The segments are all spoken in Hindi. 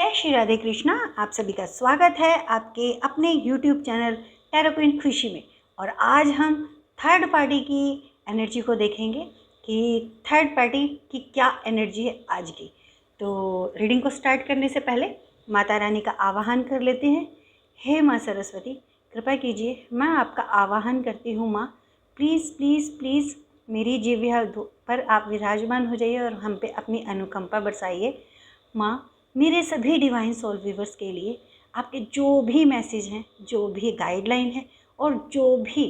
जय श्री राधे कृष्णा। आप सभी का स्वागत है आपके अपने YouTube चैनल टैरो क्वीन खुशी में। और आज हम थर्ड पार्टी की एनर्जी को देखेंगे कि थर्ड पार्टी की क्या एनर्जी है आज की। तो रीडिंग को स्टार्ट करने से पहले माता रानी का आवाहन कर लेते हैं। हे माँ सरस्वती, कृपा कीजिए, मैं आपका आवाहन करती हूँ। माँ प्लीज़ प्लीज़ प्लीज़ मेरी जीविया पर आप विराजमान हो जाइए और हम पे अपनी अनुकंपा बरसाइए। माँ मेरे सभी डिवाइन सोल व्यूवर्स के लिए आपके जो भी मैसेज हैं, जो भी गाइडलाइन है और जो भी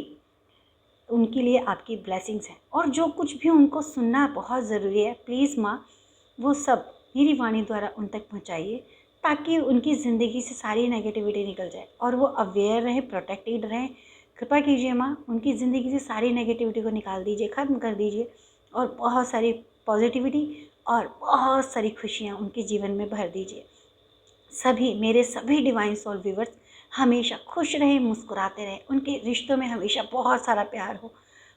उनके लिए आपकी ब्लेसिंग्स हैं और जो कुछ भी उनको सुनना बहुत ज़रूरी है, प्लीज़ माँ वो सब मेरी वाणी द्वारा उन तक पहुँचाइए ताकि उनकी ज़िंदगी से सारी नेगेटिविटी निकल जाए और वो अवेयर रहें, प्रोटेक्टेड रहें। कृपा कीजिए माँ, उनकी ज़िंदगी से सारी नेगेटिविटी को निकाल दीजिए, ख़त्म कर दीजिए और बहुत सारी पॉजिटिविटी और बहुत सारी खुशियाँ उनके जीवन में भर दीजिए। सभी मेरे सभी डिवाइन सोल व्यूवर्स हमेशा खुश रहें, मुस्कुराते रहें, उनके रिश्तों में हमेशा बहुत सारा प्यार हो,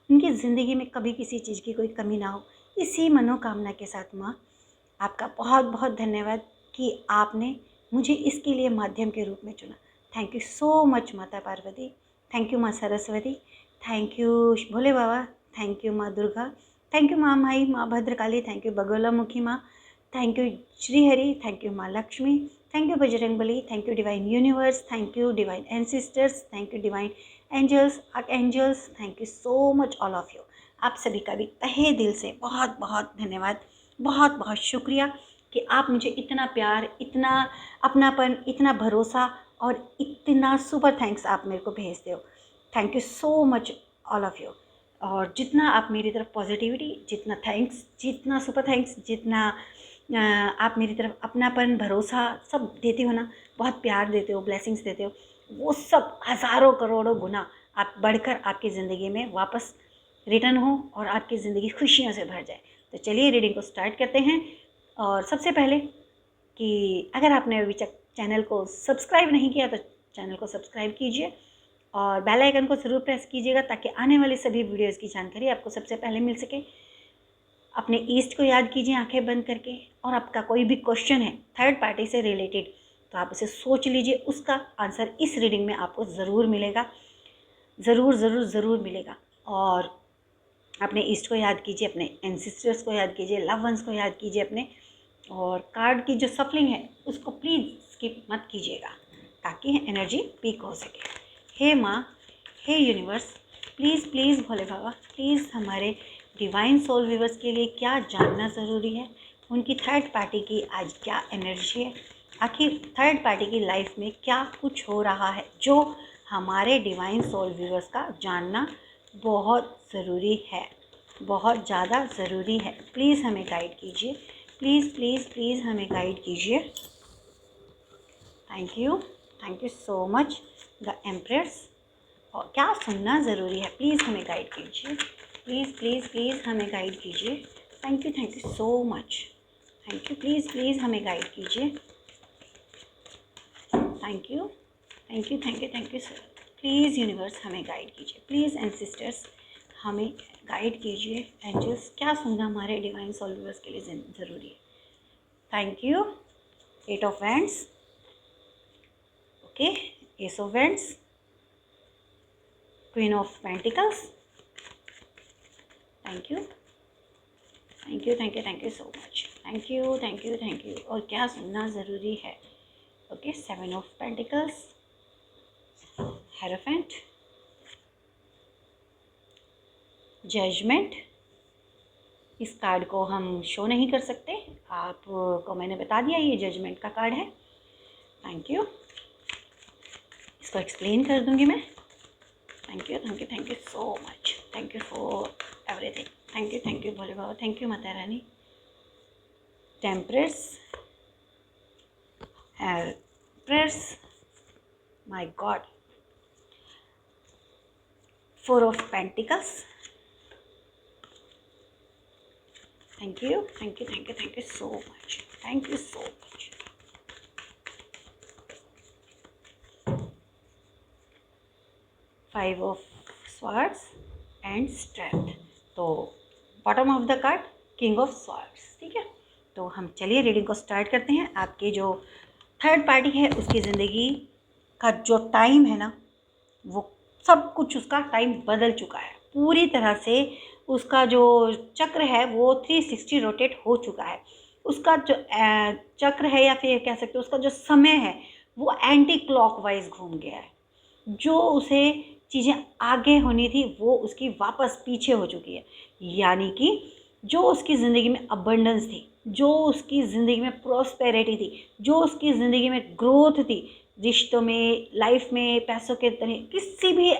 उनकी ज़िंदगी में कभी किसी चीज़ की कोई कमी ना हो। इसी मनोकामना के साथ माँ आपका बहुत बहुत धन्यवाद कि आपने मुझे इसके लिए माध्यम के रूप में चुना। थैंक यू सो मच माता पार्वती, थैंक यू माँ Saraswati, thank you Bhole Baba, thank you माँ दुर्गा, थैंक यू माँ माई, माँ Bhadrakali, thank you Bagalamukhi माँ, thank you Shri Hari, thank you माँ Lakshmi, thank you Bajrangbali, thank you divine universe, thank you divine ancestors, thank you divine angels, archangels, thank you so much all of you. आप सभी का भी तहे दिल से बहुत बहुत धन्यवाद, बहुत बहुत शुक्रिया कि आप मुझे इतना प्यार, इतना अपनापन, इतना भरोसा और इतना सुपर थैंक्स आप मेरे को भेजते हो। Thank you so much all of you. और जितना आप मेरी तरफ पॉजिटिविटी, जितना थैंक्स, जितना सुपर थैंक्स, जितना आप मेरी तरफ अपनापन, भरोसा सब देते हो ना, बहुत प्यार देते हो, ब्लेसिंग्स देते हो, वो सब हज़ारों करोड़ों गुना आप बढ़कर आपकी ज़िंदगी में वापस रिटर्न हो और आपकी ज़िंदगी खुशियों से भर जाए। तो चलिए रीडिंग को स्टार्ट करते हैं। और सबसे पहले कि अगर आपने अभी तक चैनल को सब्सक्राइब नहीं किया तो चैनल को सब्सक्राइब कीजिए और बेल आइकन को ज़रूर प्रेस कीजिएगा ताकि आने वाली सभी वीडियोज़ की जानकारी आपको सबसे पहले मिल सके। अपने ईस्ट को याद कीजिए आंखें बंद करके, और आपका कोई भी क्वेश्चन है थर्ड पार्टी से रिलेटेड तो आप उसे सोच लीजिए, उसका आंसर इस रीडिंग में आपको ज़रूर मिलेगा, ज़रूर ज़रूर ज़रूर मिलेगा। और अपने ईस्ट को याद कीजिए, अपने एंसिस्टर्स को याद कीजिए, लव वंस को याद कीजिए अपने, और कार्ड की जो सफलिंग है उसको प्लीज़ स्किप मत कीजिएगा ताकि एनर्जी पीक हो सके। हे माँ, हे universe, please please Bhole Baba, please हमारे डिवाइन सोल व्यूवर्स के लिए क्या जानना ज़रूरी है, उनकी थर्ड पार्टी की आज क्या एनर्जी है, आखिर थर्ड पार्टी की लाइफ में क्या कुछ हो रहा है जो हमारे डिवाइन सोल व्यूवर्स का जानना बहुत ज़रूरी है, बहुत ज़्यादा ज़रूरी है। प्लीज़ हमें गाइड कीजिए, प्लीज़ प्लीज़ प्लीज़ हमें गाइड कीजिए। Thank you so much the empress. और क्या सुनना ज़रूरी है, प्लीज़ हमें गाइड कीजिए, प्लीज़ प्लीज़ प्लीज़ हमें गाइड कीजिए। Thank you so much, thank you, please please हमें गाइड कीजिए। Thank you sir. Please universe हमें गाइड कीजिए, प्लीज़ एंसिस्टर्स हमें गाइड कीजिए। एंजल्स, क्या सुनना हमारे डिवाइन सोल व्यूअर्स के लिए ज़रूरी है। Thank you. Eight of wands, okay, ace of wands, queen of pentacles, thank you so much, thank you. और क्या सुनना ज़रूरी है, okay, seven of pentacles, hierophant, judgement. इस कार्ड को हम शो नहीं कर सकते, आपको मैंने बता दिया ये जजमेंट का कार्ड है। थैंक यू, इसको एक्सप्लेन कर दूंगी मैं। Thank you so much, thank you for everything. Thank you Bhole Baba, thank you Mata Rani. Temperance, press, my god, four of pentacles, thank you so much, thank you so much. Five of swords and strength. तो bottom of the card king of swords, ठीक है। तो हम चलिए रीडिंग को स्टार्ट करते हैं। आपके जो थर्ड पार्टी है उसकी ज़िंदगी का जो टाइम है ना, वो सब कुछ उसका टाइम बदल चुका है पूरी तरह से। उसका जो चक्र है वो 360 रोटेट हो चुका है। उसका जो चक्र है या फिर कह सकते हो उसका जो समय है वो एंटी क्लॉकवाइज घूम गया है। जो उसे चीज़ें आगे होनी थी वो उसकी वापस पीछे हो चुकी है। यानी कि जो उसकी ज़िंदगी में अबंडेंस थी, जो उसकी ज़िंदगी में प्रॉस्पेरिटी थी, जो उसकी ज़िंदगी में ग्रोथ थी, रिश्तों में, लाइफ में, पैसों के तरह किसी भी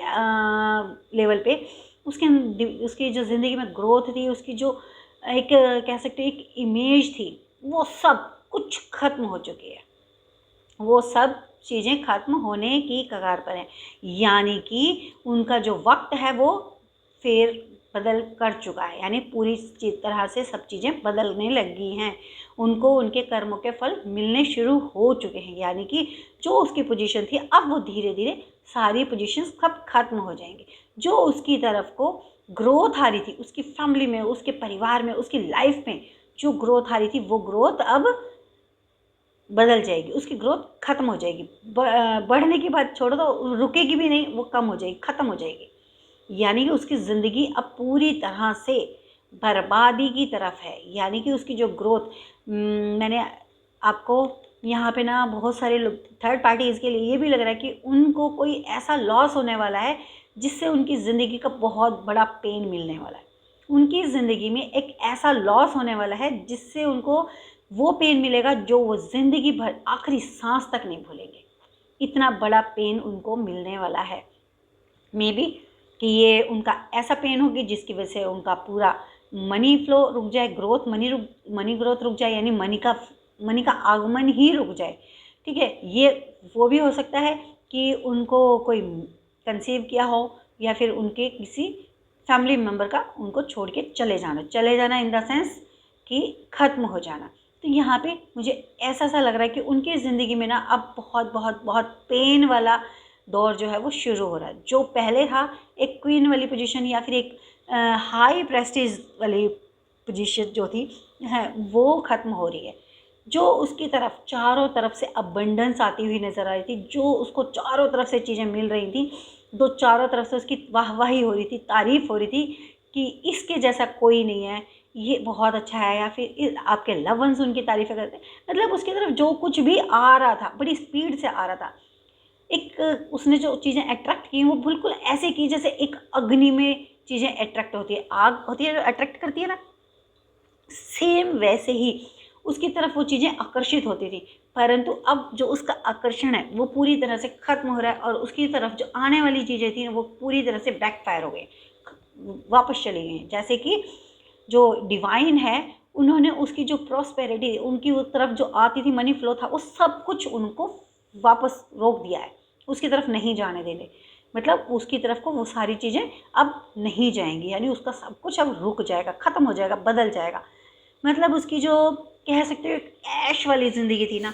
लेवल पे उसकी जो ज़िंदगी में ग्रोथ थी, उसकी जो एक कह सकते हो एक इमेज थी, वो सब कुछ ख़त्म हो चुकी है। वो सब चीज़ें ख़त्म होने की कगार पर हैं। यानी कि उनका जो वक्त है वो फेर बदल कर चुका है। यानी पूरी तरह से सब चीज़ें बदलने लगी हैं। उनको उनके कर्मों के फल मिलने शुरू हो चुके हैं। यानी कि जो उसकी पोजीशन थी अब वो धीरे धीरे सारी पोजीशंस सब खत्म हो जाएंगी। जो उसकी तरफ को ग्रोथ आ रही थी, उसकी फैमिली में, उसके परिवार में, उसकी लाइफ में जो ग्रोथ आ रही थी, वो ग्रोथ अब बदल जाएगी। उसकी ग्रोथ खत्म हो जाएगी। बढ़ने की बात छोड़ो तो रुकेगी भी नहीं, वो कम हो जाएगी, ख़त्म हो जाएगी। यानी कि उसकी ज़िंदगी अब पूरी तरह से बर्बादी की तरफ है। यानी कि उसकी जो ग्रोथ, मैंने आपको यहाँ पे ना बहुत सारे लोग थर्ड पार्टीज़ के लिए ये भी लग रहा है कि उनको कोई ऐसा लॉस होने वाला है जिससे उनकी ज़िंदगी का बहुत बड़ा पेन मिलने वाला है। उनकी ज़िंदगी में एक ऐसा लॉस होने वाला है जिससे उनको वो पेन मिलेगा जो वो ज़िंदगी भर आखिरी सांस तक नहीं भूलेंगे। इतना बड़ा पेन उनको मिलने वाला है। मे बी कि ये उनका ऐसा पेन होगी जिसकी वजह से उनका पूरा मनी फ्लो रुक जाए, मनी ग्रोथ रुक जाए, यानी मनी का आगमन ही रुक जाए। ठीक है, ये वो भी हो सकता है कि उनको कोई कंसीव किया हो या फिर उनके किसी फैमिली मेम्बर का उनको छोड़ के चले जाना इन द सेंस कि ख़त्म हो जाना। तो यहाँ पे मुझे ऐसा सा लग रहा है कि उनकी ज़िंदगी में ना अब बहुत बहुत बहुत पेन वाला दौर जो है वो शुरू हो रहा है। जो पहले था एक क्वीन वाली पोजीशन या फिर एक हाई प्रेस्टीज वाली पोजीशन जो थी है वो ख़त्म हो रही है। जो उसकी तरफ चारों तरफ से अबंडेंस आती हुई नज़र आ रही थी, जो उसको चारों तरफ से चीज़ें मिल रही थी, दो चारों तरफ से उसकी वाहवाही हो रही थी, तारीफ़ हो रही थी कि इसके जैसा कोई नहीं है, ये बहुत अच्छा है, या फिर आपके लव वंस उनकी तारीफ़ें करते, मतलब उसकी तरफ जो कुछ भी आ रहा था बड़ी स्पीड से आ रहा था। एक उसने जो चीज़ें अट्रैक्ट की वो बिल्कुल ऐसे की जैसे एक अग्नि में चीज़ें अट्रैक्ट होती है, आग होती है अट्रैक्ट करती है ना, सेम वैसे ही उसकी तरफ वो चीज़ें आकर्षित होती थी। परंतु अब जो उसका आकर्षण है वो पूरी तरह से ख़त्म हो रहा है और उसकी तरफ जो आने वाली चीज़ें थी वो पूरी तरह से बैकफायर हो गई, वापस चली गई। जैसे कि जो डिवाइन है उन्होंने उसकी जो प्रॉस्पेरिटी उनकी उस तरफ जो आती थी, मनी फ्लो था, वो सब कुछ उनको वापस रोक दिया है, उसकी तरफ नहीं जाने देंगे। मतलब उसकी तरफ को वो सारी चीज़ें अब नहीं जाएंगी। यानी उसका सब कुछ अब रुक जाएगा, ख़त्म हो जाएगा, बदल जाएगा। मतलब उसकी जो कह सकते हो एक ऐश वाली ज़िंदगी थी ना,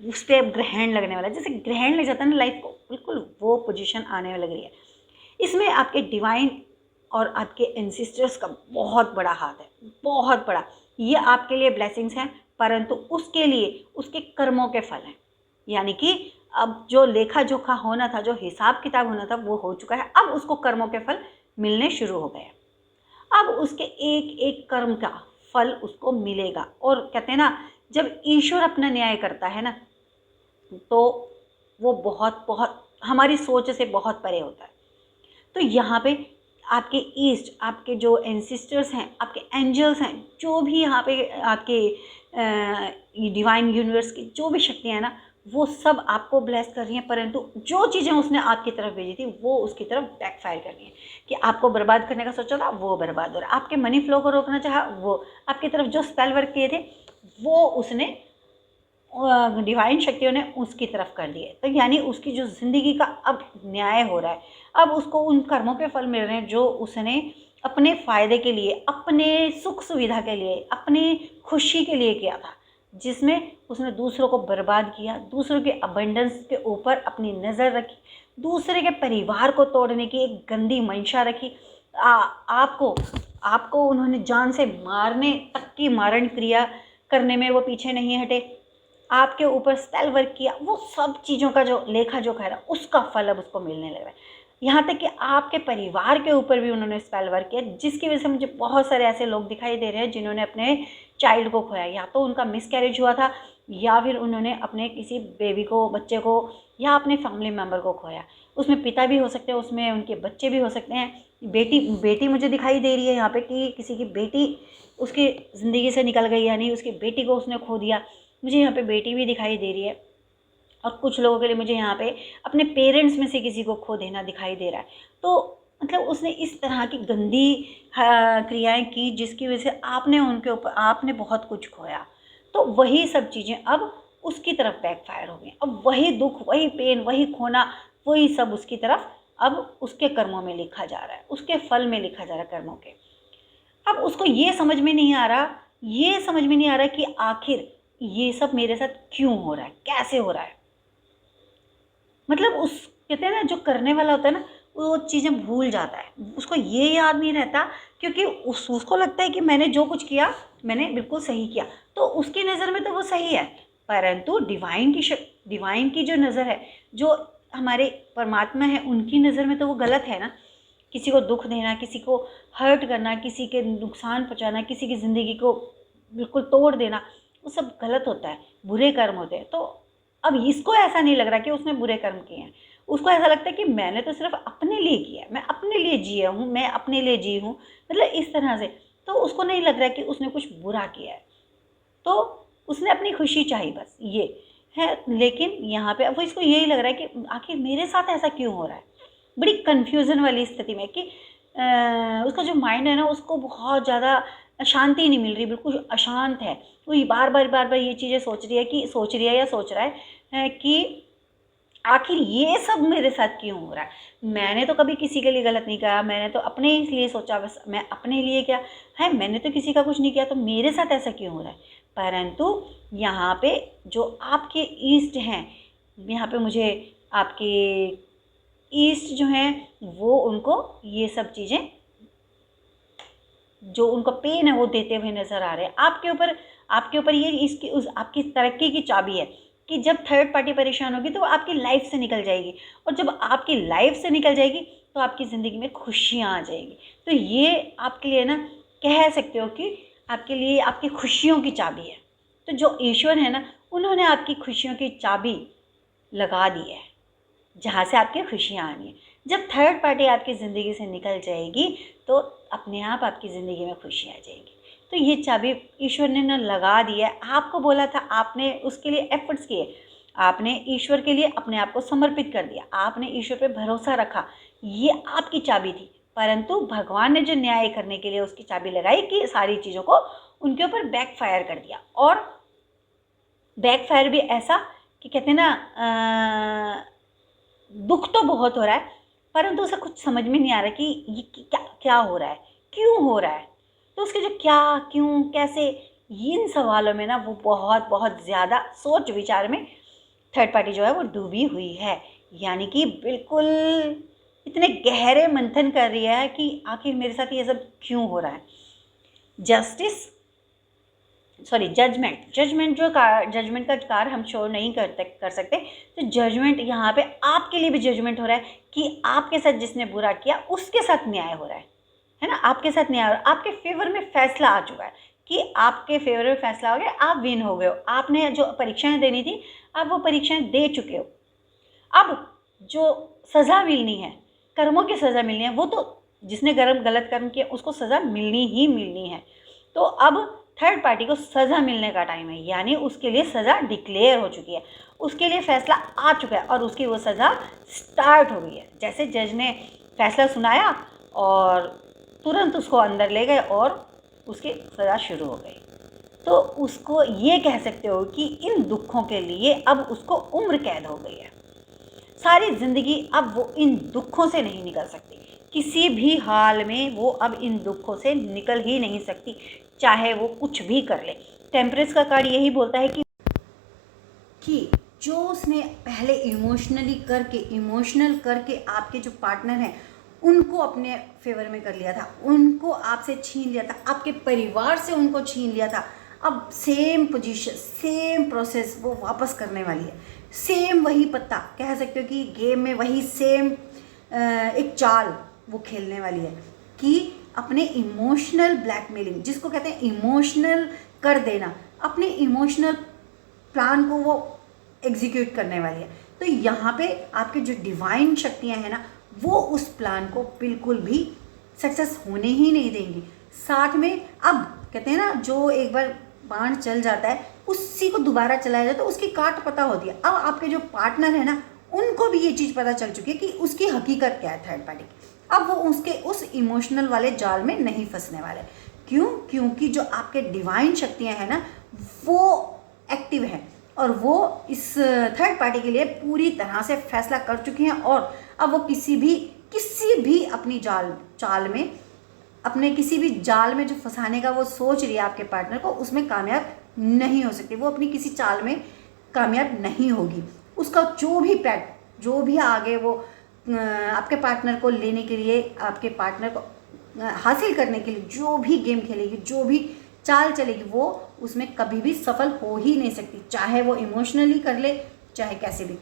उस पर अब ग्रहण लगने वाला है। जैसे ग्रहण लग जाता है ना लाइफ को, बिल्कुल वो पोजीशन आने लग रही है। इसमें आपके डिवाइन और आपके एंसेस्टर्स का बहुत बड़ा हाथ है, बहुत बड़ा। ये आपके लिए ब्लेसिंग्स हैं, परंतु उसके लिए उसके कर्मों के फल हैं। यानी कि अब जो लेखा जोखा होना था, जो हिसाब किताब होना था, वो हो चुका है। अब उसको कर्मों के फल मिलने शुरू हो गए। अब उसके एक एक कर्म का फल उसको मिलेगा। और कहते हैं ना, जब ईश्वर अपना न्याय करता है ना, तो वो बहुत बहुत हमारी सोच से बहुत परे होता है। तो यहाँ पे आपके ईस्ट, आपके जो एंसिस्टर्स हैं, आपके एंजल्स हैं, जो भी यहाँ पे आपके डिवाइन यूनिवर्स की जो भी शक्तियाँ हैं ना, वो सब आपको ब्लेस कर रही हैं। परंतु जो चीज़ें उसने आपकी तरफ भेजी थी वो उसकी तरफ बैकफायर कर रही हैं। कि आपको बर्बाद करने का सोचा था वो बर्बाद हो रहा है, आपके मनी फ्लो को रोकना चाहा वो, आपकी तरफ जो स्पेल वर्क किए थे वो उसने डिवाइन शक्तियों ने उसकी तरफ कर दिए। तो यानी उसकी जो ज़िंदगी का अब न्याय हो रहा है। अब उसको उन कर्मों के फल मिल रहे हैं जो उसने अपने फ़ायदे के लिए, अपने सुख सुविधा के लिए, अपनी खुशी के लिए किया था, जिसमें उसने दूसरों को बर्बाद किया, दूसरों के अबंडेंस के ऊपर अपनी नज़र रखी, दूसरे के परिवार को तोड़ने की एक गंदी मंशा रखी। आपको उन्होंने जान से मारने तक की मारण क्रिया करने में वो पीछे नहीं हटे। आपके ऊपर स्पेल वर्क किया, वो सब चीज़ों का जो लेखा जोखा है ना, उसका फल अब उसको मिलने लग रहा है। यहाँ तक कि आपके परिवार के ऊपर भी उन्होंने स्पेल वर्क किया, जिसकी वजह से मुझे बहुत सारे ऐसे लोग दिखाई दे रहे हैं जिन्होंने अपने चाइल्ड को खोया। या तो उनका मिसकैरेज हुआ था, या फिर उन्होंने अपने किसी बेबी को, बच्चे को, या अपने फैमिली मेम्बर को खोया। उसमें पिता भी हो सकते हैं, उसमें उनके बच्चे भी हो सकते हैं। बेटी मुझे दिखाई दे रही है यहाँ पे कि किसी की बेटी उसकी ज़िंदगी से निकल गई, यानी उसकी बेटी को उसने खो दिया। मुझे यहाँ पे बेटी भी दिखाई दे रही है, और कुछ लोगों के लिए मुझे यहाँ पे अपने पेरेंट्स में से किसी को खो देना दिखाई दे रहा है। तो मतलब उसने इस तरह की गंदी क्रियाएं की, जिसकी वजह से आपने उनके ऊपर, आपने बहुत कुछ खोया। तो वही सब चीज़ें अब उसकी तरफ बैकफायर हो गई। अब वही दुख, वही पेन, वही खोना, वही सब उसकी तरफ अब उसके कर्मों में लिखा जा रहा है, उसके फल में लिखा जा रहा है कर्मों के। अब उसको ये समझ में नहीं आ रहा, ये समझ में नहीं आ रहा कि आखिर ये सब मेरे साथ क्यों हो रहा है, कैसे हो रहा है। मतलब उस, कहते हैं ना, जो करने वाला होता है ना, वो चीज़ें भूल जाता है, उसको ये याद नहीं रहता, क्योंकि उसको लगता है कि मैंने जो कुछ किया मैंने बिल्कुल सही किया, तो उसकी नज़र में तो वो सही है। परंतु डिवाइन की जो नज़र है, जो हमारे परमात्मा है, उनकी नज़र में तो वो गलत है ना। किसी को दुख देना, किसी को हर्ट करना, किसी के नुकसान पहुँचाना, किसी की ज़िंदगी को बिल्कुल तोड़ देना, वो सब गलत होता है, बुरे कर्म होते हैं। तो अब इसको ऐसा नहीं लग रहा कि उसने बुरे कर्म किए हैं, उसको ऐसा लगता है कि मैंने तो सिर्फ अपने लिए किया है, मैं अपने लिए जिया हूँ, मैं अपने लिए जी हूँ, मतलब इस तरह से। तो उसको नहीं लग रहा कि उसने कुछ बुरा किया है, तो उसने अपनी खुशी चाही, बस ये है। लेकिन यहाँ पे अब वो, इसको यही लग रहा है कि आखिर मेरे साथ ऐसा क्यों हो रहा है। बड़ी कन्फ्यूज़न वाली स्थिति में कि उसका जो माइंड है ना, उसको बहुत ज़्यादा शांति नहीं मिल रही, बिल्कुल अशांत है। वो ये बार बार ये चीज़ें सोच रही है कि सोच रही है या सोच रहा है कि आखिर ये सब मेरे साथ क्यों हो रहा है। मैंने तो कभी किसी के लिए गलत नहीं कहा, मैंने तो अपने ही लिए सोचा, बस मैं अपने लिए क्या है, मैंने तो किसी का कुछ नहीं किया, तो मेरे साथ ऐसा क्यों हो रहा है। परंतु यहाँ पे जो आपके ईस्ट हैं, यहाँ पे मुझे आपके ईस्ट जो हैं, वो उनको ये सब चीज़ें, जो उनका पेन है, वो देते हुए नज़र आ रहे हैं। आपके ऊपर ये इसकी उस आपकी तरक्की की चाबी है कि जब थर्ड पार्टी परेशान होगी तो वो आपकी लाइफ से निकल जाएगी, और जब आपकी लाइफ से निकल जाएगी तो आपकी ज़िंदगी में खुशियाँ आ जाएगी। तो ये आपके लिए ना, कह सकते हो कि आपके लिए आपकी खुशियों की चाबी है। तो जो ईश्वर है ना, उन्होंने आपकी खुशियों की चाबी लगा दी है, जहाँ से आपकी खुशियाँ आनी है। जब थर्ड पार्टी आपकी ज़िंदगी से निकल जाएगी तो अपने आप आपकी ज़िंदगी में खुशी आ जाएगी। तो ये चाबी ईश्वर ने ना लगा दी है। आपको बोला था, आपने उसके लिए एफर्ट्स किए, आपने ईश्वर के लिए अपने आप को समर्पित कर दिया, आपने ईश्वर पे भरोसा रखा, ये आपकी चाबी थी। परंतु भगवान ने जो न्याय करने के लिए उसकी चाबी लगाई कि सारी चीज़ों को उनके ऊपर बैकफायर कर दिया। और बैकफायर भी ऐसा कि कहते हैं ना, दुख तो बहुत हो रहा है, परंतु उसे कुछ समझ में नहीं आ रहा कि ये क्या क्या हो रहा है, क्यों हो रहा है। तो उसके जो क्या, क्यों, कैसे, इन सवालों में ना वो बहुत बहुत ज़्यादा सोच विचार में थर्ड पार्टी जो है वो डूबी हुई है। यानी कि बिल्कुल इतने गहरे मंथन कर रही है कि आखिर मेरे साथ ये सब क्यों हो रहा है। जजमेंट जजमेंट का कार्य हम शो नहीं कर सकते। तो जजमेंट यहाँ पे आपके लिए भी जजमेंट हो रहा है कि आपके साथ जिसने बुरा किया उसके साथ न्याय हो रहा है ना, आपके साथ न्याय हो रहा है। आपके फेवर में फैसला आ चुका है कि आपके फेवर में फैसला हो गया, आप विन हो गए हो। आपने जो परीक्षाएं देनी थी, आप वो परीक्षाएं दे चुके हो। अब जो सज़ा मिलनी है, कर्मों की सज़ा मिलनी है, वो तो जिसने गलत कर्म किया उसको सज़ा मिलनी ही मिलनी है। तो अब थर्ड पार्टी को सज़ा मिलने का टाइम है, यानी उसके लिए सज़ा डिक्लेयर हो चुकी है, उसके लिए फ़ैसला आ चुका है और उसकी वो सज़ा स्टार्ट हो गई है। जैसे जज ने फैसला सुनाया और तुरंत उसको अंदर ले गए और उसकी सज़ा शुरू हो गई। तो उसको ये कह सकते हो कि इन दुखों के लिए अब उसको उम्र कैद हो गई है। सारी ज़िंदगी अब वो इन दुखों से नहीं निकल सकती, किसी भी हाल में वो अब इन दुखों से निकल ही नहीं सकती, चाहे वो कुछ भी कर ले। टेम्परेंस का कार्ड यही बोलता है कि जो उसने पहले इमोशनल करके आपके जो पार्टनर हैं उनको अपने फेवर में कर लिया था, उनको आपसे छीन लिया था, आपके परिवार से उनको छीन लिया था, अब सेम पोजीशन, सेम प्रोसेस वो वापस करने वाली है, सेम वही पत्ता, कह सकते हो कि गेम में वही सेम एक चाल वो खेलने वाली है कि अपने इमोशनल ब्लैकमेलिंग, जिसको कहते हैं इमोशनल कर देना, अपने इमोशनल प्लान को वो एग्जीक्यूट करने वाली है। तो यहाँ पे आपके जो डिवाइन शक्तियाँ हैं ना, वो उस प्लान को बिल्कुल भी सक्सेस होने ही नहीं देंगी। साथ में अब कहते हैं ना, जो एक बार बाण चल जाता है उसी को दोबारा चलाया जाता है, तो उसकी काट पता होती है। अब आपके जो पार्टनर है ना, उनको भी ये चीज़ पता चल चुकी है कि उसकी हकीकत क्या है थर्ड पार्टी की। अब वो उसके उस इमोशनल वाले जाल में नहीं फंसने वाले। क्यों? क्योंकि जो आपके डिवाइन शक्तियाँ हैं ना, वो एक्टिव हैं और वो इस थर्ड पार्टी के लिए पूरी तरह से फैसला कर चुकी हैं। और अब वो किसी भी अपनी चाल में, अपने किसी भी जाल में जो फंसाने का वो सोच रही है आपके पार्टनर को, उसमें कामयाब नहीं हो सकती। वो अपनी किसी चाल में कामयाब नहीं होगी। उसका जो भी आगे वो आपके पार्टनर को लेने के लिए, आपके पार्टनर को हासिल करने के लिए जो भी गेम खेलेगी, जो भी चाल चलेगी, वो उसमें कभी भी सफल हो ही नहीं सकती, चाहे वो इमोशनली कर ले, चाहे कैसे भी।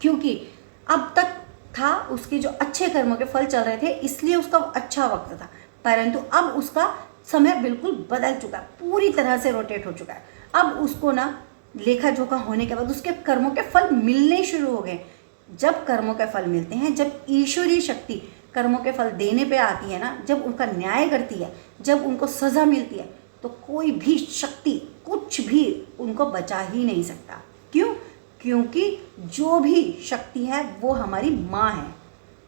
क्योंकि अब तक था उसके जो अच्छे कर्मों के फल चल रहे थे, इसलिए उसका अच्छा वक्त था। परंतु अब उसका समय बिल्कुल बदल चुका है, पूरी तरह से रोटेट हो चुका है। अब उसको ना लेखा जोखा होने के बाद उसके कर्मों के फल मिलने शुरू हो गए। जब कर्मों के फल मिलते हैं, जब ईश्वरीय शक्ति कर्मों के फल देने पे आती है ना, जब उनका न्याय करती है, जब उनको सज़ा मिलती है, तो कोई भी शक्ति कुछ भी उनको बचा ही नहीं सकता। क्यों? क्योंकि जो भी शक्ति है वो हमारी माँ है,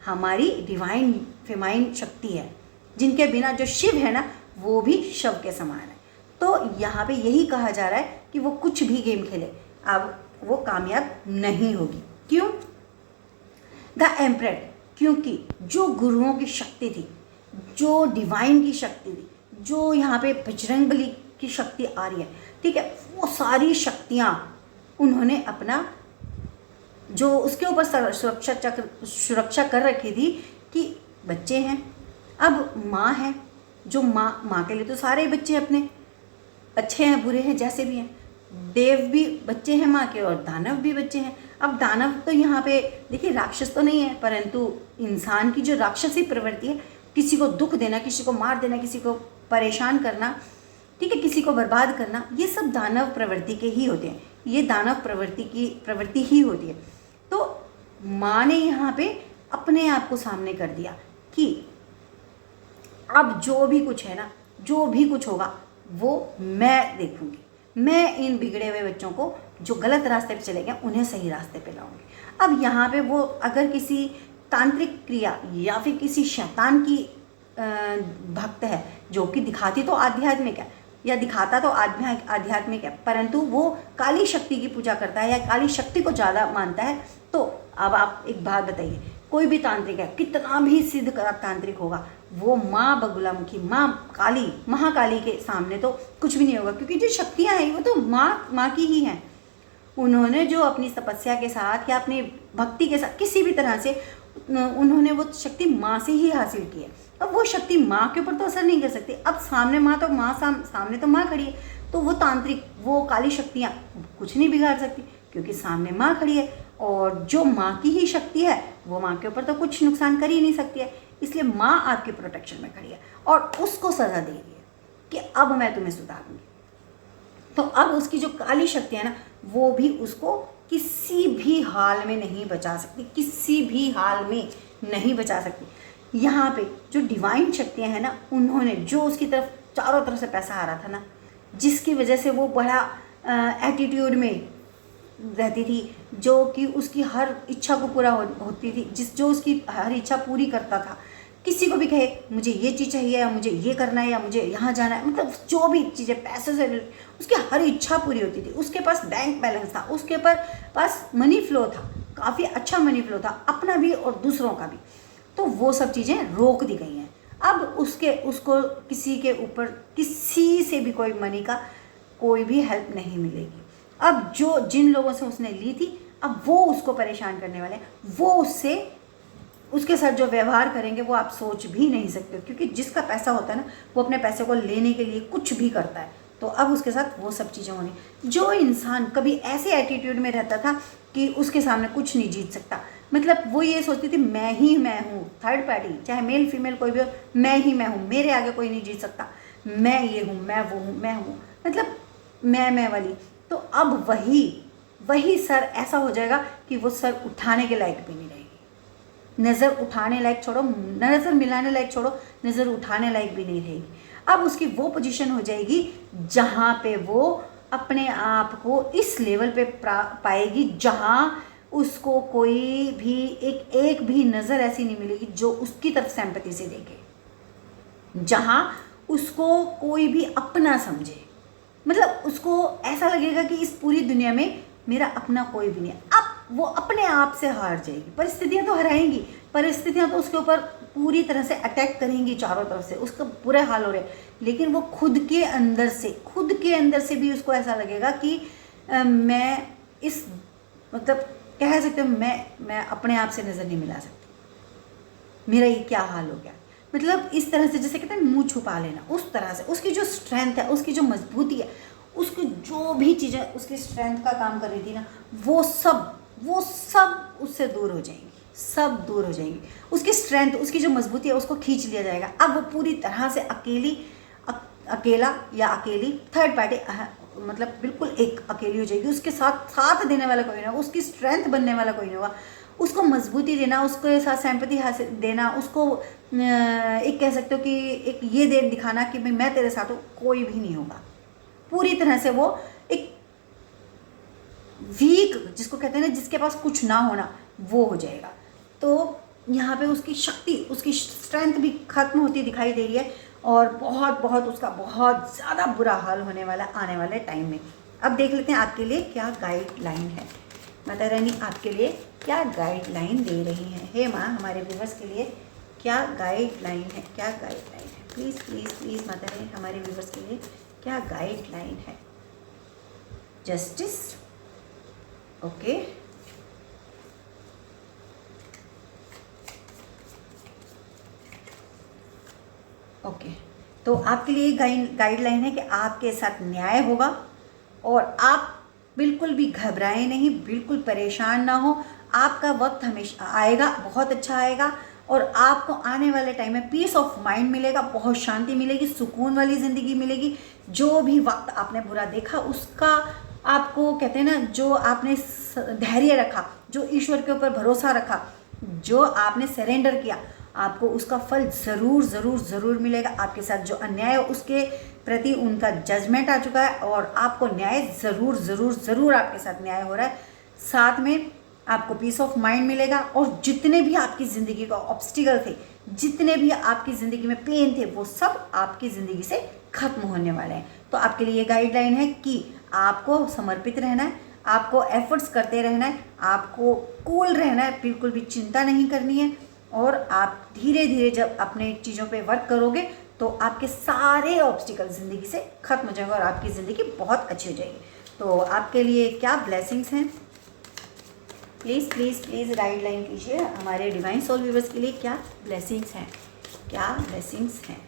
हमारी डिवाइन फेमाइन शक्ति है, जिनके बिना जो शिव है ना, वो भी शव के समान है। तो यहाँ पे यही कहा जा रहा है कि वो कुछ भी गेम खेले, अब वो कामयाब नहीं होगी। क्यों? द एम्परर, क्योंकि जो गुरुओं की शक्ति थी, जो डिवाइन की शक्ति थी, जो यहाँ पे बजरंगबली की शक्ति आ रही है, ठीक है, वो सारी शक्तियाँ उन्होंने अपना जो उसके ऊपर सुरक्षा कर रखी थी कि बच्चे हैं, अब माँ है, जो माँ के लिए तो सारे बच्चे अपने अच्छे हैं बुरे हैं जैसे भी हैं, देव भी बच्चे हैं माँ के और दानव भी बच्चे हैं। अब दानव तो यहाँ पे देखिए राक्षस तो नहीं है, परंतु इंसान की जो राक्षसी प्रवृत्ति है, किसी को दुख देना, किसी को मार देना, किसी को परेशान करना, ठीक है, किसी को बर्बाद करना, ये सब दानव प्रवृत्ति के ही होते हैं, ये दानव प्रवृत्ति ही होती है। तो माँ ने यहाँ पे अपने आप को सामने कर दिया कि अब जो भी कुछ है ना, जो भी कुछ होगा वो मैं देखूंगी, मैं इन बिगड़े हुए बच्चों को जो गलत रास्ते पे चले गए उन्हें सही रास्ते पे लाऊंगी। अब यहाँ पे वो अगर किसी तांत्रिक क्रिया या फिर किसी शैतान की भक्त है, जो कि दिखाती तो आध्यात्मिक है या दिखाता तो आध्यात्मिक है, परंतु वो काली शक्ति की पूजा करता है या काली शक्ति को ज़्यादा मानता है, तो अब आप एक बात बताइए, कोई भी तांत्रिक है, कितना भी सिद्ध तांत्रिक होगा, वो माँ बगुलामुखी, माँ काली, महाकाली के सामने तो कुछ भी नहीं होगा। क्योंकि जो शक्तियाँ हैं वो तो माँ की ही हैं। उन्होंने जो अपनी तपस्या के साथ या अपनी भक्ति के साथ किसी भी तरह से उन्होंने वो शक्ति माँ से ही हासिल की है। अब वो शक्ति माँ के ऊपर तो असर नहीं कर सकती। अब सामने सामने तो माँ खड़ी है, तो वो तांत्रिक, वो काली शक्तियाँ कुछ नहीं बिगाड़ सकती, क्योंकि सामने माँ खड़ी है और जो माँ की ही शक्ति है वो माँ के ऊपर तो कुछ नुकसान कर ही नहीं सकती है। इसलिए माँ आपके प्रोटेक्शन में खड़ी है और उसको सज़ा दे रही है कि अब मैं तुम्हें सुधारूंगी। तो अब उसकी जो काली शक्ति है ना, वो भी उसको किसी भी हाल में नहीं बचा सकती, किसी भी हाल में नहीं बचा सकती। यहाँ पे जो डिवाइन शक्तियाँ हैं ना, उन्होंने जो उसकी तरफ चारों तरफ से पैसा आ रहा था ना, जिसकी वजह से वो बड़ा एटीट्यूड में रहती थी, जो कि उसकी हर इच्छा को पूरा होती थी, जो उसकी हर इच्छा पूरी करता था। किसी को भी कहे मुझे ये चीज़ चाहिए या मुझे ये करना है या मुझे यहाँ जाना है, मतलब जो भी चीज़ें पैसे से उसकी हर इच्छा पूरी होती थी। उसके पास बैंक बैलेंस था, उसके पास मनी फ्लो था, काफ़ी अच्छा मनी फ्लो था, अपना भी और दूसरों का भी। तो वो सब चीज़ें रोक दी गई हैं। अब उसको किसी के ऊपर किसी से भी कोई मनी का कोई भी हेल्प नहीं मिलेगी। अब जिन लोगों से उसने ली थी, अब वो उसको परेशान करने वाले हैं, वो उसके साथ जो व्यवहार करेंगे वो आप सोच भी नहीं सकते। क्योंकि जिसका पैसा होता है ना, वो अपने पैसे को लेने के लिए कुछ भी करता है, तो अब उसके साथ वो सब चीज़ें होनी। जो इंसान कभी ऐसे एटीट्यूड में रहता था कि उसके सामने कुछ नहीं जीत सकता, मतलब वो ये सोचती थी मैं ही मैं हूँ, थर्ड पार्टी चाहे मेल फीमेल कोई भी हो, मैं ही मैं हूँ, मेरे आगे कोई नहीं जीत सकता, मैं ये हूँ, मैं वो हूँ, मैं हूँ, मतलब मैं वाली। तो अब वही सर ऐसा हो जाएगा कि वो सर उठाने के लायक भी नहीं रहेगी। नज़र उठाने लायक छोड़ो, नज़र मिलाने लायक छोड़ो, नज़र उठाने लायक भी नहीं रहेगी। अब उसकी वो पोजीशन हो जाएगी जहाँ पे वो अपने आप को इस लेवल पे पाएगी जहाँ उसको कोई भी एक भी नज़र ऐसी नहीं मिलेगी जो उसकी तरफ सिंपैथी से देखे, जहाँ उसको कोई भी अपना समझे, मतलब उसको ऐसा लगेगा कि इस पूरी दुनिया में मेरा अपना कोई भी नहीं है। अब वो अपने आप से हार जाएगी। परिस्थितियाँ तो हराएंगी, परिस्थितियाँ तो उसके ऊपर पूरी तरह से अटैक करेंगी चारों तरफ से, उसका बुरे हाल हो रहे हैं, लेकिन वो खुद के अंदर से भी उसको ऐसा लगेगा कि मैं इस मतलब कह सकते हो मैं अपने आप से नज़र नहीं मिला सकती, मेरा ये क्या हाल हो गया। मतलब इस तरह से जैसे कहते हैं मुंह छुपा लेना, उस तरह से उसकी जो स्ट्रेंथ है, उसकी जो मजबूती है, उसकी जो भी चीज़ें उसकी स्ट्रेंथ का काम कर रही थी ना, वो सब उससे दूर हो जाएंगी, सब दूर हो जाएंगी। उसकी स्ट्रेंथ, उसकी जो मजबूती है, उसको खींच लिया जाएगा। अब वो पूरी तरह से अकेला या अकेली थर्ड पार्टी मतलब बिल्कुल एक अकेली हो जाएगी। उसके साथ देने वाला कोई नहीं होगा, उसकी स्ट्रेंथ बनने वाला कोई नहीं होगा, उसको मजबूती देना, उसके साथ सिंपैथी हासिल देना, उसको एक कह सकते हो कि एक ये दे दिखाना कि भाई मैं तेरे साथ हूँ, कोई भी नहीं होगा। पूरी तरह से वो एक वीक, जिसको कहते हैं ना, जिसके पास कुछ ना होना, वो हो जाएगा। तो यहाँ पे उसकी शक्ति, उसकी स्ट्रेंथ भी खत्म होती दिखाई दे रही है और बहुत उसका बहुत ज़्यादा बुरा हाल होने वाला आने वाले टाइम में। अब देख लेते हैं आपके लिए क्या गाइडलाइन है, माता रानी आपके लिए क्या गाइडलाइन दे रही हैं। हे माँ, हमारे व्यूवर्स के लिए क्या गाइडलाइन है, क्या गाइडलाइन है, please please please Mata Rani हमारे व्यूवर्स के लिए क्या गाइडलाइन है। Justice, okay, okay. तो आपके लिए गाइडलाइन है कि आपके साथ न्याय होगा और आप बिल्कुल भी घबराएं नहीं, बिल्कुल परेशान ना हो। आपका वक्त हमेशा आएगा, बहुत अच्छा आएगा और आपको आने वाले टाइम में पीस ऑफ माइंड मिलेगा, बहुत शांति मिलेगी, सुकून वाली ज़िंदगी मिलेगी। जो भी वक्त आपने बुरा देखा उसका आपको कहते हैं ना, जो आपने धैर्य रखा, जो ईश्वर के ऊपर भरोसा रखा, जो आपने सरेंडर किया, आपको उसका फल ज़रूर मिलेगा। आपके साथ जो अन्याय है उसके प्रति उनका जजमेंट आ चुका है और आपको न्याय ज़रूर आपके साथ न्याय हो रहा है। साथ में आपको पीस ऑफ माइंड मिलेगा और जितने भी आपकी ज़िंदगी का ऑब्स्टिकल थे, जितने भी आपकी ज़िंदगी में पेन थे, वो सब आपकी ज़िंदगी से खत्म होने वाले हैं। तो आपके लिए ये गाइडलाइन है कि आपको समर्पित रहना है, आपको एफर्ट्स करते रहना है, आपको कूल रहना है, बिल्कुल भी चिंता नहीं करनी है और आप धीरे धीरे जब अपने चीज़ों पे वर्क करोगे तो आपके सारे ऑब्स्टिकल ज़िंदगी से खत्म हो जाएंगे और आपकी ज़िंदगी बहुत अच्छी हो जाएगी। तो आपके लिए क्या ब्लेसिंग्स हैं, प्लीज़ गाइडलाइन कीजिए। हमारे डिवाइन सोल व्यूवर्स के लिए क्या ब्लेसिंग्स हैं, क्या ब्लेसिंग्स हैं।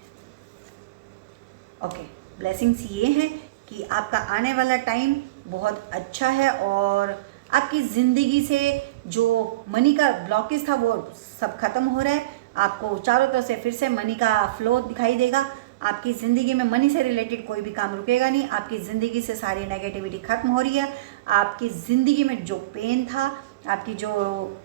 ओके, ब्लेसिंग्स ये हैं कि आपका आने वाला टाइम बहुत अच्छा है और आपकी ज़िंदगी से जो मनी का ब्लॉकेज था वो सब खत्म हो रहा है। आपको चारों तरफ से फिर से मनी का फ्लो दिखाई देगा। आपकी ज़िंदगी में मनी से रिलेटेड कोई भी काम रुकेगा नहीं। आपकी ज़िंदगी से सारी नेगेटिविटी खत्म हो रही है। आपकी ज़िंदगी में जो पेन था, आपकी जो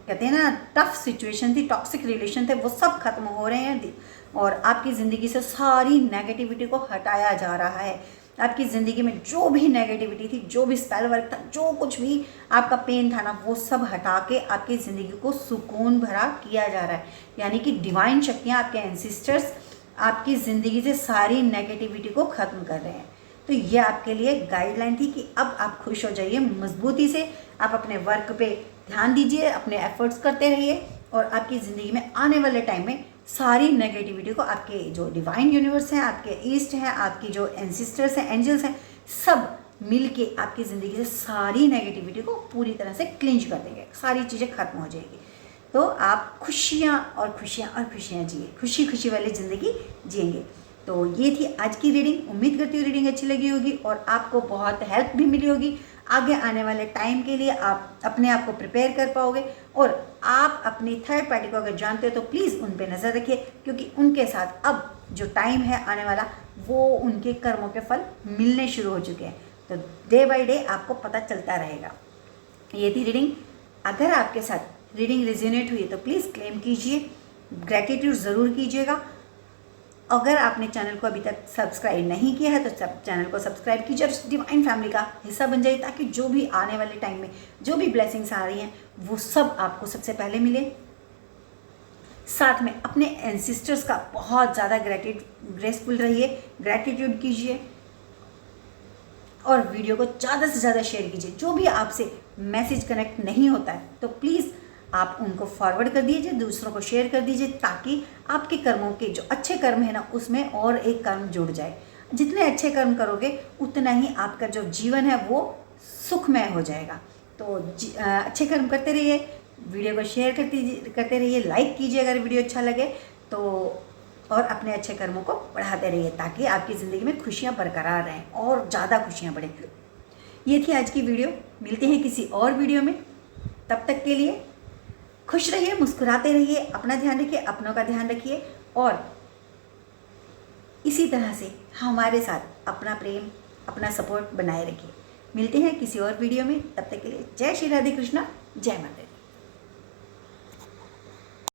कहते हैं ना टफ सिचुएशन थी, टॉक्सिक रिलेशन थे, वो सब खत्म हो रहे हैं और आपकी ज़िंदगी से सारी नेगेटिविटी को हटाया जा रहा है। आपकी ज़िंदगी में जो भी नेगेटिविटी थी, जो भी स्पेल वर्क था, जो कुछ भी आपका पेन था ना, वो सब हटा के आपकी ज़िंदगी को सुकून भरा किया जा रहा है। यानी कि डिवाइन शक्तियाँ, आपके एंसिस्टर्स आपकी ज़िंदगी से सारी नेगेटिविटी को ख़त्म कर रहे हैं। तो ये आपके लिए गाइडलाइन थी कि अब आप खुश हो जाइए मजबूती से, आप अपने वर्क पे ध्यान दीजिए, अपने एफर्ट्स करते रहिए और आपकी ज़िंदगी में आने वाले टाइम में सारी नेगेटिविटी को आपके जो डिवाइन यूनिवर्स हैं, आपके ईस्ट हैं, आपकी जो एंसिस्टर्स हैं, एंजल्स हैं, सब मिल के आपकी ज़िंदगी से सारी नेगेटिविटी को पूरी तरह से क्लिंच कर देंगे, सारी चीज़ें खत्म हो जाएगी। तो आप खुशियाँ और खुशियाँ और खुशियाँ जिए, खुशी खुशी वाली ज़िंदगी जिएंगे। तो ये थी आज की रीडिंग। उम्मीद करती हूँ रीडिंग अच्छी लगी होगी और आपको बहुत हेल्प भी मिली होगी। आगे आने वाले टाइम के लिए आप अपने आप को प्रिपेयर कर पाओगे। और आप अपनी थर्ड पार्टी को अगर जानते हो तो प्लीज़ उन पे नज़र रखिए, क्योंकि उनके साथ अब जो टाइम है आने वाला वो उनके कर्मों के फल मिलने शुरू हो चुके हैं। तो डे बाय डे आपको पता चलता रहेगा। ये थी रीडिंग। अगर आपके साथ रीडिंग रेजोनेट हुई तो प्लीज़ क्लेम कीजिए, ग्रैटिट्यूड ज़रूर कीजिएगा। अगर आपने चैनल को अभी तक सब्सक्राइब नहीं किया है तो चैनल को सब्सक्राइब कीजिए और डिवाइन फैमिली का हिस्सा बन जाइए, ताकि जो भी आने वाले टाइम में जो भी ब्लेसिंग्स आ रही हैं वो सब आपको सबसे पहले मिले। साथ में अपने एंसिस्टर्स का बहुत ज़्यादा ग्रेसफुल रहिए, ग्रैटिट्यूड कीजिए और वीडियो को ज़्यादा से ज़्यादा शेयर कीजिए। जो भी आपसे मैसेज कनेक्ट नहीं होता है तो प्लीज़ आप उनको फॉरवर्ड कर दीजिए, दूसरों को शेयर कर दीजिए, ताकि आपके कर्मों के जो अच्छे कर्म है ना उसमें और एक कर्म जुड़ जाए। जितने अच्छे कर्म करोगे उतना ही आपका जो जीवन है वो सुखमय हो जाएगा। तो अच्छे कर्म करते रहिए, वीडियो को शेयर करते रहिए, लाइक कीजिए अगर वीडियो अच्छा लगे तो, और अपने अच्छे कर्मों को बढ़ाते रहिए ताकि आपकी ज़िंदगी में खुशियाँ बरकरार रहें और ज़्यादा खुशियाँ बढ़ें। ये थी आज की वीडियो। मिलते हैं किसी और वीडियो में। तब तक के लिए खुश रहिए, मुस्कुराते रहिए, अपना ध्यान रखिए, अपनों का ध्यान रखिए और इसी तरह से हमारे साथ अपना प्रेम, अपना सपोर्ट बनाए रखिए। मिलते हैं किसी और वीडियो में। तब तक के लिए जय श्री राधे कृष्णा, जय माता दी।